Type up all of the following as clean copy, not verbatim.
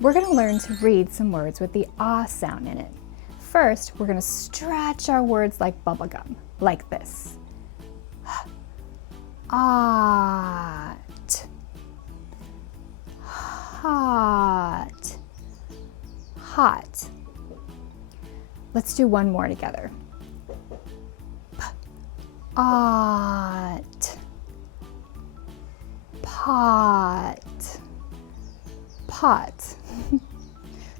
We're going to learn to read some words with the ah sound in it. First, we're going to stretch our words like bubblegum, like this. Hot, hot, hot. Let's do one more together. Pot, pot, pot.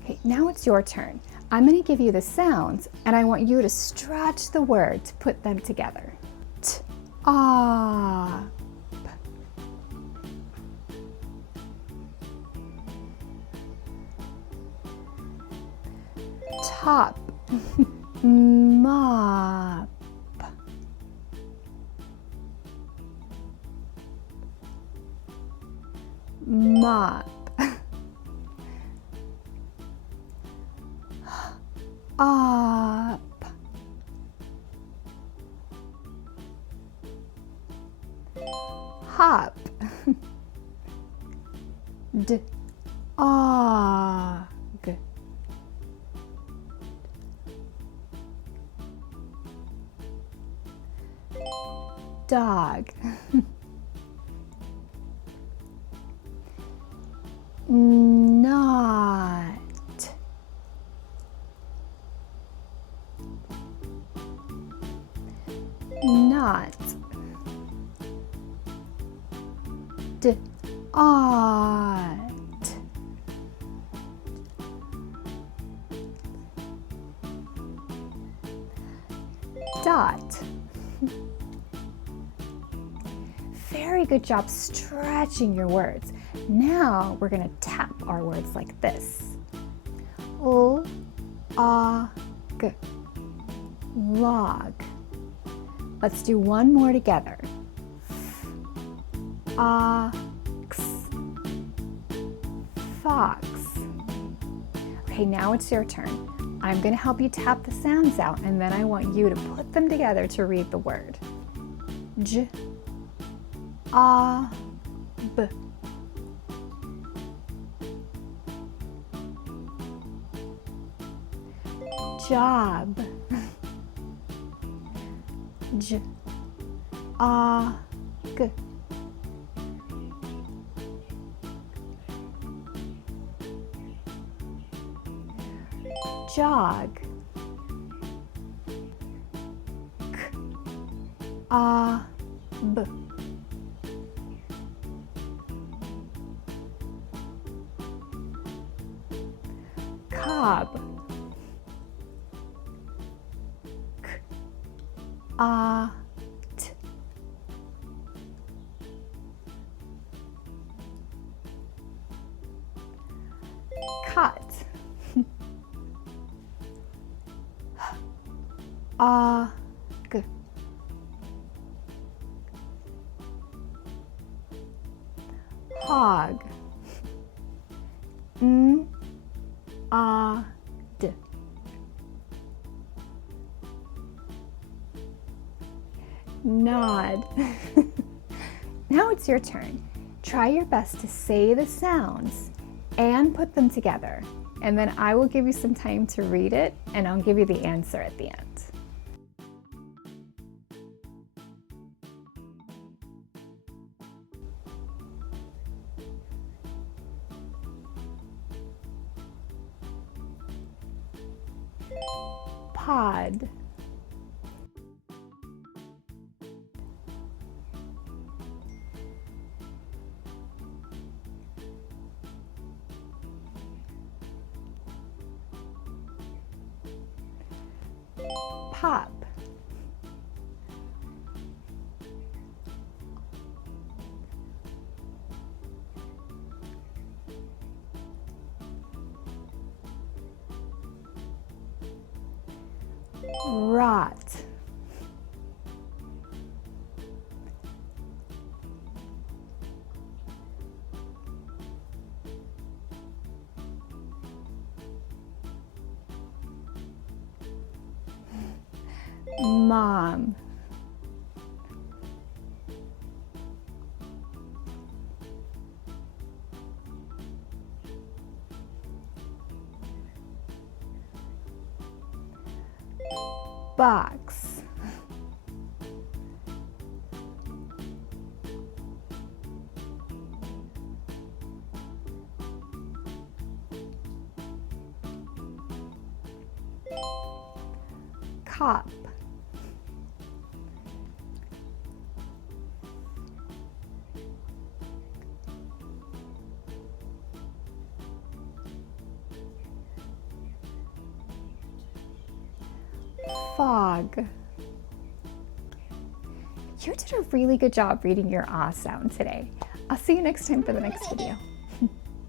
Okay, now it's your turn. I'm going to give you the sounds, and I want you to stretch the word to put them together. T, ah, top, mop, mop, up, hop, d, og, dog, not, not, ought, dot. Very good job stretching your words. Now we're going to tap our words like this. L, a, g, log. Let's do one more together. Ox, fox. Okay, now it's your turn. I'm going to help you tap the sounds out, and then I want you to put them together to read the word. J, a, b. Job. J, a, g. Jog. K, a, b. Cob. K, a, t. Cut. A, g. Hog. N, a, d. Nod. Now it's your turn. Try your best to say the sounds and put them together. And then I will give you some time to read it, and I'll give you the answer at the end. Pod. Pop. Rot. Mom. box. Cop. Fog. You did a really good job reading your ah sound today. I'll see you next time for the next video.